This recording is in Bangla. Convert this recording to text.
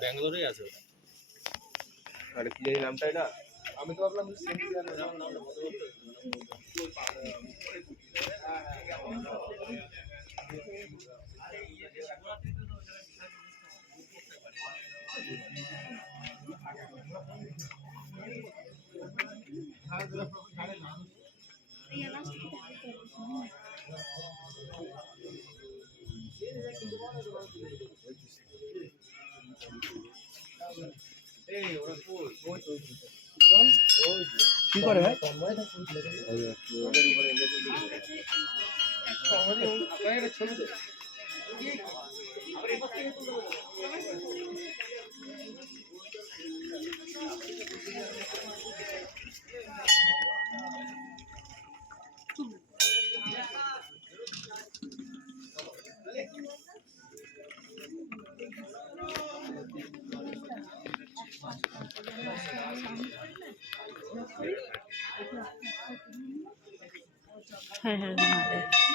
ব্যাঙ্গালোরে আছে আর কি এই নামটা এটা আমি তো ভাবলাম কি করে ভাই হ্যাঁ হ্যাঁ